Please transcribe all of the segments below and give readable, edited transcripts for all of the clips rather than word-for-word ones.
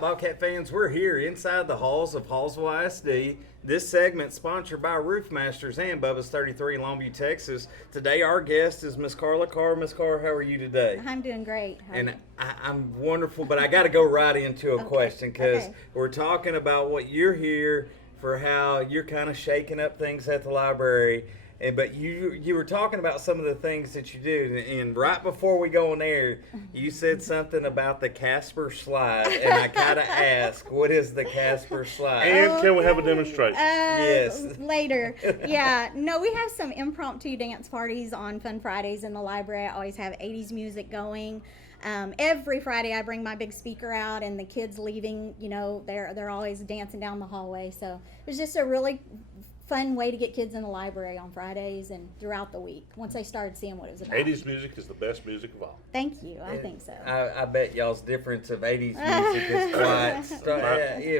right, Bobcat fans, we're here inside the halls of Hallsville ISD. This segment sponsored by Roof Masters and Bubba's 33 in Longview, Texas. Today our guest is Miss Karla Carr. Miss Carr, how are you today? I'm doing great. I'm wonderful, but I got to go right into a question because we're talking about what you're here for, how you're kind of shaking up things at the library. But you were talking about some of the things that you do, and right before we go on air, you said something about the Casper slide, and I gotta ask, what is the Casper slide? And can we have a demonstration? Yes. Later. Yeah. No, we have some impromptu dance parties on Fun Fridays in the library. I always have 80s music going. Every Friday I bring my big speaker out, and the kids leaving, they're always dancing down the hallway. So it's just a really fun way to get kids in the library on Fridays and throughout the week once they started seeing what it was about. 80s music is the best music of all. Thank you. I think so. I bet y'all's difference of 80s music is quite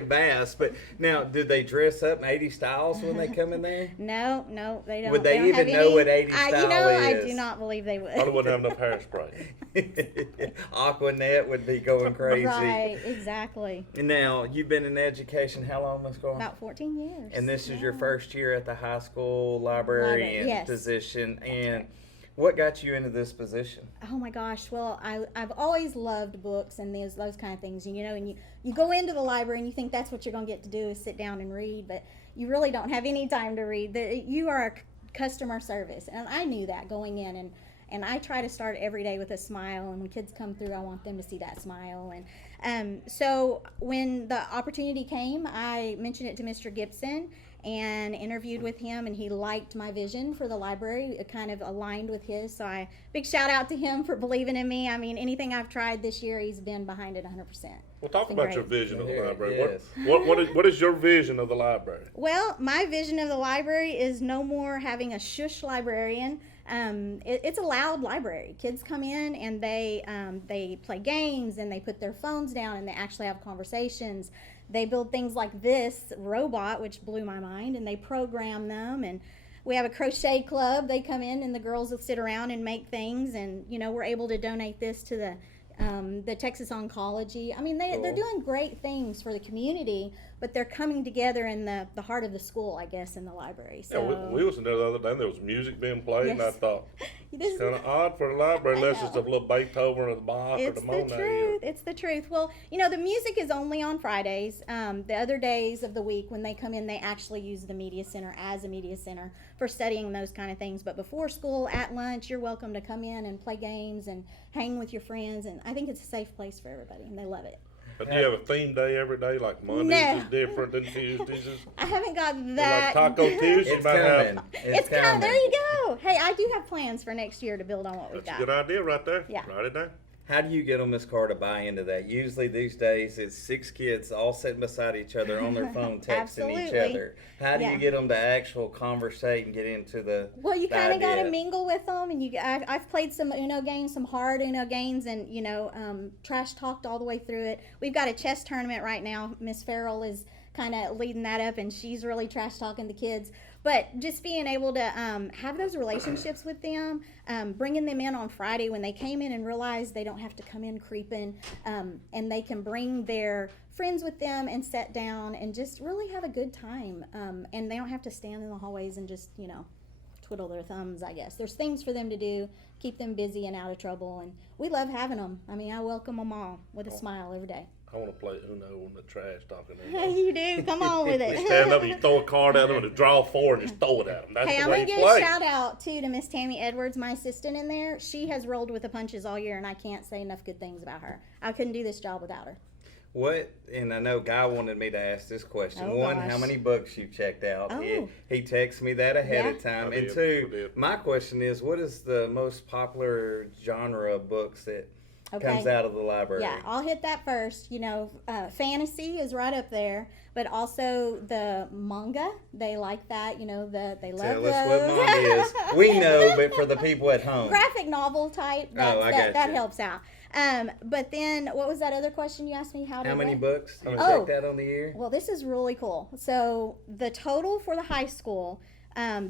vast. But now, do they dress up in 80s styles when they come in there? No, they don't. Would they even know what 80s style is? I do not believe they would. Probably wouldn't have enough hairspray. Aquanet would be going crazy. Right, exactly. Now, you've been in education how long, Ms. Carr? About 14 years. And this is your first year at the high school librarian Yes. position. That's and right. What got you into this position? Oh my gosh, well, I've always loved books and those kind of things, and you go into the library and you think that's what you're going to get to do is sit down and read, but you really don't have any time to read. You are a customer service, and I knew that going in, and I try to start every day with a smile, and when kids come through, I want them to see that smile. And so when the opportunity came, I mentioned it to Mr. Gibson and interviewed with him, and he liked my vision for the library. It kind of aligned with his, so big shout out to him for believing in me. I mean, anything I've tried this year, he's been behind it 100%. Well, talk about your vision of the library. Yes. What is your vision of the library? Well, my vision of the library is no more having a shush librarian. It's a loud library. Kids come in and they play games, and they put their phones down, and they actually have conversations. They build things like this robot, which blew my mind, and they program them. And we have a crochet club. They come in, and the girls will sit around and make things, and we're able to donate this to the Texas Oncology. I mean, they're doing great things for the community, but they're coming together in the heart of the school, I guess, in the library. So yeah, we was in there the other day, and there was music being played, and I thought, it's kind of odd for a library unless it's a little Beethoven or the Bach or the Monet. It's the truth. Well, the music is only on Fridays. The other days of the week when they come in, they actually use the media center as a media center for studying those kind of things. But before school, at lunch, you're welcome to come in and play games and hang with your friends. And I think it's a safe place for everybody, and they love it. But do you have a theme day every day, like Mondays is different than Tuesdays? I haven't got that. Like Taco Tuesday? It's coming. It's coming. There you go. Hey, I do have plans for next year to build on what we've got. That's a good idea right there. Yeah. Write it down. How do you get them, Miss Carr, to buy into that? Usually these days it's 6 kids all sitting beside each other on their phone texting each other. How do you get them to actual conversate and get into the Well, you kind of got to idea? mingle with them, and I've played some Uno games, some hard Uno games, and trash talked all the way through it. We've got a chess tournament right now. Miss Farrell is kind of leading that up, and she's really trash talking the kids. But just being able to have those relationships with them, bringing them in on Friday when they came in and realized they don't have to come in creeping, and they can bring their friends with them and sit down and just really have a good time. And they don't have to stand in the hallways and just, twiddle their thumbs, I guess. There's things for them to do, keep them busy and out of trouble. And we love having them. I mean, I welcome them all with a smile every day. I want to play Uno on the trash talking. You do. Come on with it. You stand up and you throw a card at them and draw 4 and just throw it at them. That's Hey, the I'm way going to you give play. a shout out too to Miss Tammy Edwards, my assistant in there. She has rolled with the punches all year, and I can't say enough good things about her. I couldn't do this job without her. And I know Guy wanted me to ask this question. Oh, One, gosh. how many books you've checked out? Oh. He texted me that ahead of Yeah. time. I And did. two, my question is, what is the most popular genre of books that comes out of the library? Yeah, I'll hit that first. Fantasy is right up there, but also the manga. They like that. They love Tell those. us what manga is. We know, but for the people at home. Graphic novel type. I that gotcha. helps out. But then, what was that other question you asked me? How many books you Oh. checked out on the year? Well, this is really cool. So the total for the high school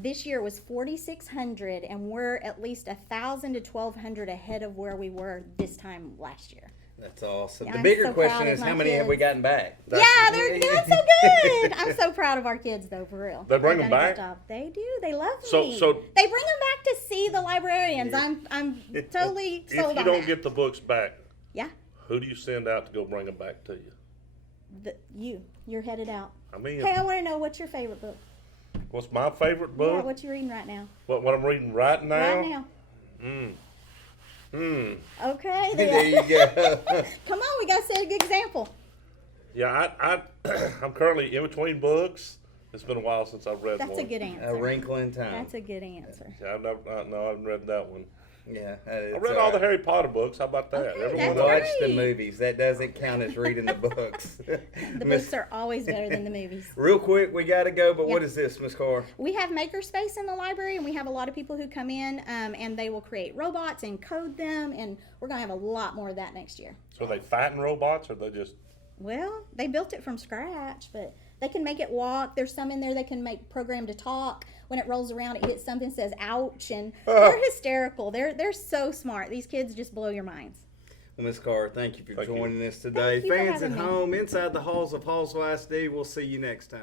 this year was 4,600, and we're at least 1,000 to 1,200 ahead of where we were this time last year. That's awesome. Yeah, The I'm bigger so question proud of is my how many have we kids. gotten back? Yeah, they're doing so good. I'm so proud of our kids, though, for real. They bring They've them done a good back? job. They do. They love So- me. so- they bring them back to see the librarians. I'm totally If sold you on don't that. get the books back, Yeah, who do you send out to go bring them back to you? you're headed out. I mean, Hey, I want to know what's your favorite book. what's my favorite Yeah, book? what you reading right now? What I'm reading right now? Right now. Okay. There you go. Come on, we got to set a good example. Yeah, I'm currently in between books. It's been a while since I've read one. That's a good answer. A Wrinkle in Time. That's a good answer. Yeah, no, I haven't read that one. Yeah. I read all the Harry Potter books. How about that? Okay, Every that's one of them. Watch the great. movies. That doesn't count as reading the books. The books are always better than the movies. Real quick, we got to go, but Yeah. what is this, Miss Carr? We have makerspace in the library, and we have a lot of people who come in, and they will create robots and code them, and we're going to have a lot more of that next year. So are they fighting robots, or they just? Well, they built it from scratch, but they can make it walk. There's some in there that can make program to talk. When it rolls around, it hits something, says ouch, and they're hysterical. They're so smart. These kids just blow your minds. Well, Miss Carr, thank you for Thank you. joining us today. Thank you for Fans at having me. home, inside the halls of Hallsville ISD, we'll see you next time.